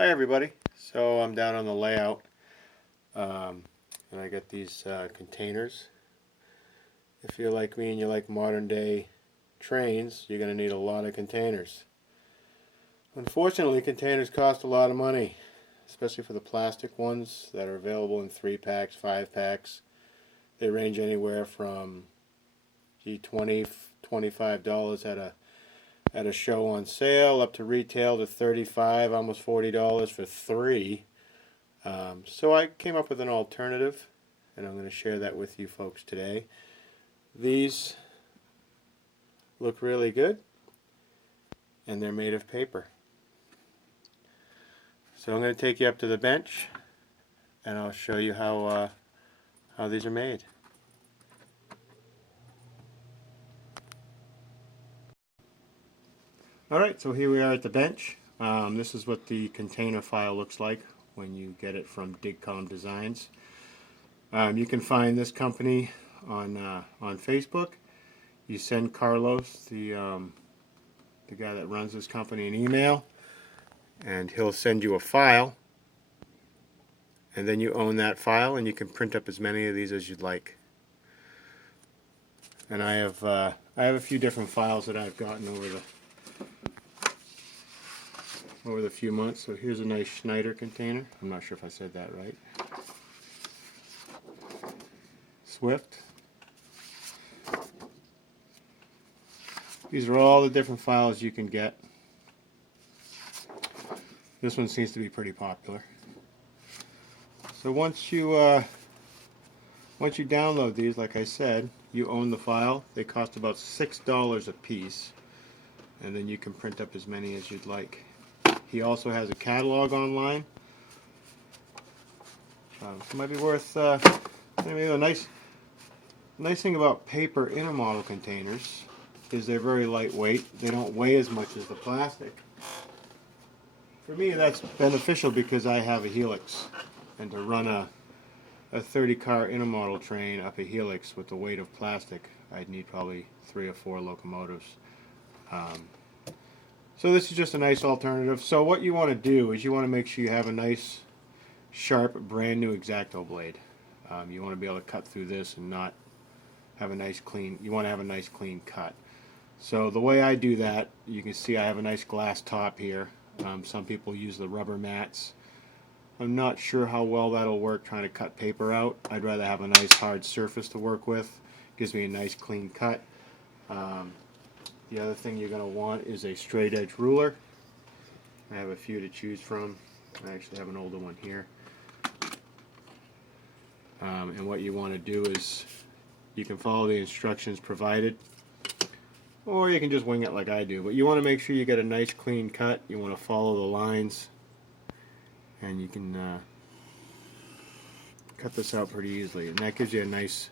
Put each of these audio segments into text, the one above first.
Hi everybody. So I'm down on the layout and I got these containers. If you're like me and you like modern day trains, you're going to need a lot of containers. Unfortunately, containers cost a lot of money, especially for the plastic ones that are available in 3-packs, 5-packs. They range anywhere from $20, $25 at a show on sale up to retail to $35, almost $40 for 3. So I came up with an alternative, and I'm going to share that with you folks today. These look really good, and they're made of paper. So I'm going to take you up to the bench, and I'll show you how these are made. Alright, so here we are at the bench. This is what the container file looks like when you get it from Digcom Designs. You can find this company on Facebook. You send Carlos, the guy that runs this company, an email, and he'll send you a file, and then you own that file, and you can print up as many of these as you'd like. And I have a few different files that I've gotten over the few months. So here's a nice Schneider container. I'm not sure if I said that right. Swift. These are all the different files you can get. This one seems to be pretty popular. So once you download these, like I said, you own the file. They cost about $6 a piece, and then you can print up as many as you'd like. He also has a catalog online. It might be worth. Maybe a nice thing about paper intermodel containers is they're very lightweight. They don't weigh as much as the plastic. For me, that's beneficial because I have a helix, and to run a 30-car intermodal train up a helix with the weight of plastic, I'd need probably 3 or 4 locomotives. So this is just a nice alternative. So what you want to do is you want to make sure you have a nice, sharp, brand new X-Acto blade. You want to be able to cut through this and not have a nice clean. You want to have a nice clean cut. So the way I do that, you can see I have a nice glass top here. Some people use the rubber mats. I'm not sure how well that'll work trying to cut paper out. I'd rather have a nice hard surface to work with. Gives me a nice clean cut. The other thing you're going to want is a straight edge ruler. I have a few to choose from. I actually have an older one here. And what you want to do is you can follow the instructions provided, or you can just wing it like I do. But you want to make sure you get a nice clean cut. You want to follow the lines, and you can cut this out pretty easily, and that gives you a nice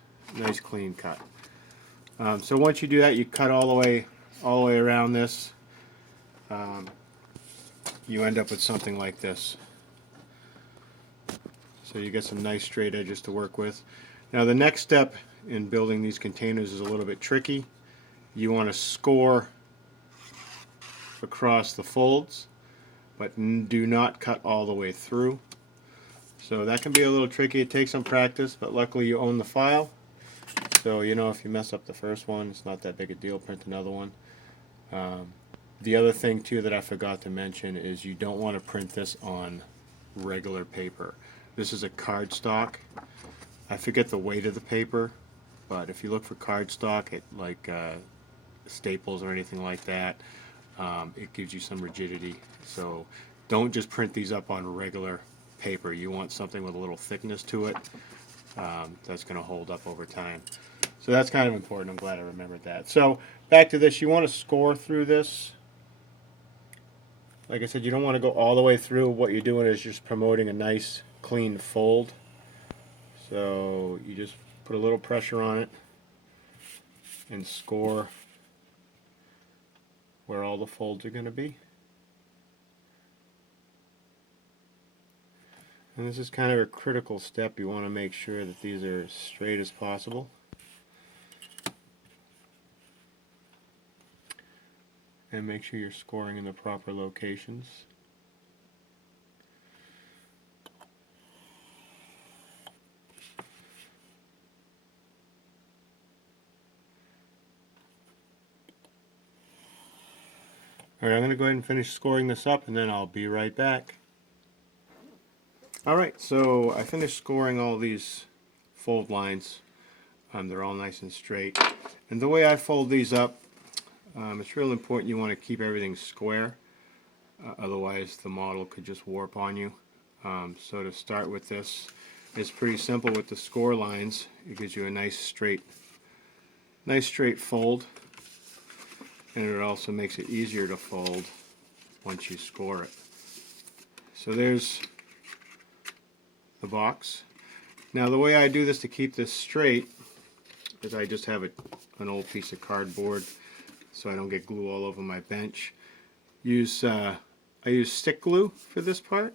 clean cut. So once you do that, you cut all the way around this. You end up with something like this. So you get some nice straight edges to work with. Now the next step in building these containers is a little bit tricky. You want to score across the folds, but do not cut all the way through. So that can be a little tricky. It takes some practice, but luckily you own the file. So you know if you mess up the first one, it's not that big a deal. Print another one. The other thing too that I forgot to mention is you don't want to print this on regular paper. This is a cardstock. I forget the weight of the paper, but if you look for cardstock at like Staples or anything like that, it gives you some rigidity. So don't just print these up on regular paper. You want something with a little thickness to it that's going to hold up over time. So that's kind of important. I'm glad I remembered that. So back to this, you want to score through this. Like I said, you don't want to go all the way through. What you're doing is just promoting a nice clean fold. So you just put a little pressure on it and score where all the folds are going to be. And this is kind of a critical step. You want to make sure that these are as straight as possible. And make sure you're scoring in the proper locations. Alright, I'm going to go ahead and finish scoring this up and then I'll be right back. Alright, so I finished scoring all these fold lines. They're all nice and straight. And the way I fold these up, it's real important you want to keep everything square. Otherwise the model could just warp on you. So to start with this, it's pretty simple with the score lines. It gives you a nice straight fold. And it also makes it easier to fold once you score it. So there's the box. Now the way I do this to keep this straight is I just have an old piece of cardboard so I don't get glue all over my bench. I use stick glue for this part.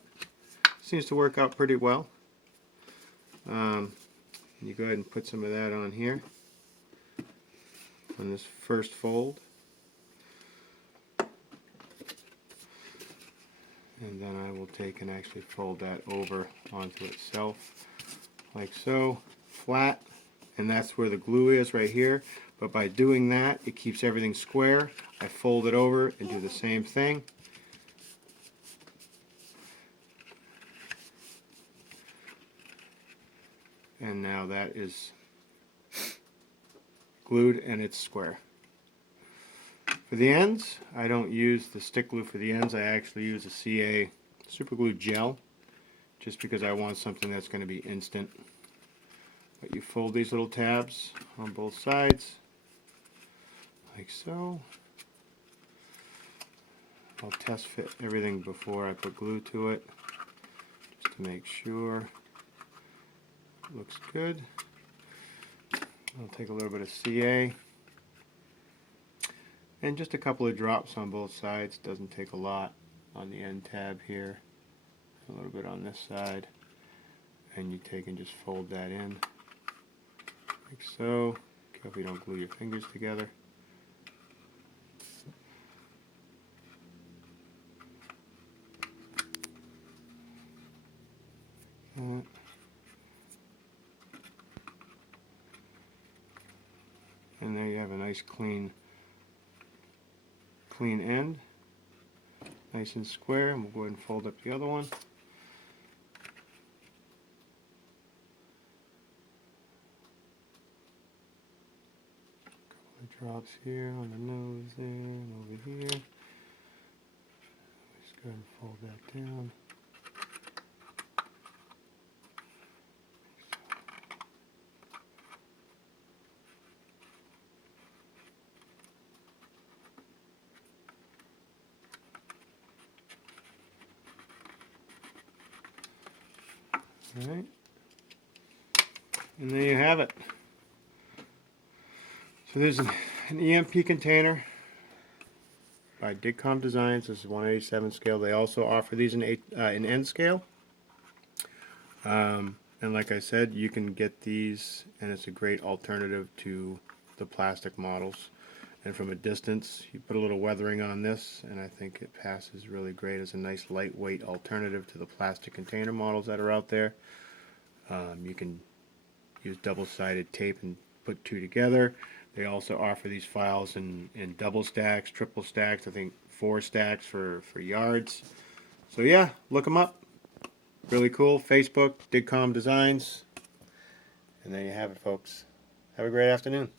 Seems to work out pretty well. You go ahead and put some of that on here on this first fold. And then I will take and actually fold that over onto itself like so, flat, and that's where the glue is right here. But by doing that, it keeps everything square. I fold it over and do the same thing. And now that is glued and it's square. For the ends, I don't use the stick glue for the ends. I actually use a CA super glue gel just because I want something that's going to be instant. But you fold these little tabs on both sides like so. I'll test fit everything before I put glue to it just to make sure it looks good. I'll take a little bit of CA. And just a couple of drops on both sides, doesn't take a lot on the end tab here, a little bit on this side, and you take and just fold that in like so. Careful you don't glue your fingers together. And there you have a nice clean end, nice and square, and we'll go ahead and fold up the other one. A couple of drops here on the nose there and over here. Just go ahead and fold that down. Alright, and there you have it. So there's an EMP container by Digcom Design. This is 1/87 scale. They also offer these in N scale. And like I said, you can get these, and it's a great alternative to the plastic models. And from a distance, you put a little weathering on this, and I think it passes really great as a nice lightweight alternative to the plastic container models that are out there. You can use double-sided tape and put two together. They also offer these files in double stacks, triple stacks, I think 4 stacks for yards. So yeah, look them up. Really cool. Facebook, Digcom Designs. And there you have it, folks. Have a great afternoon.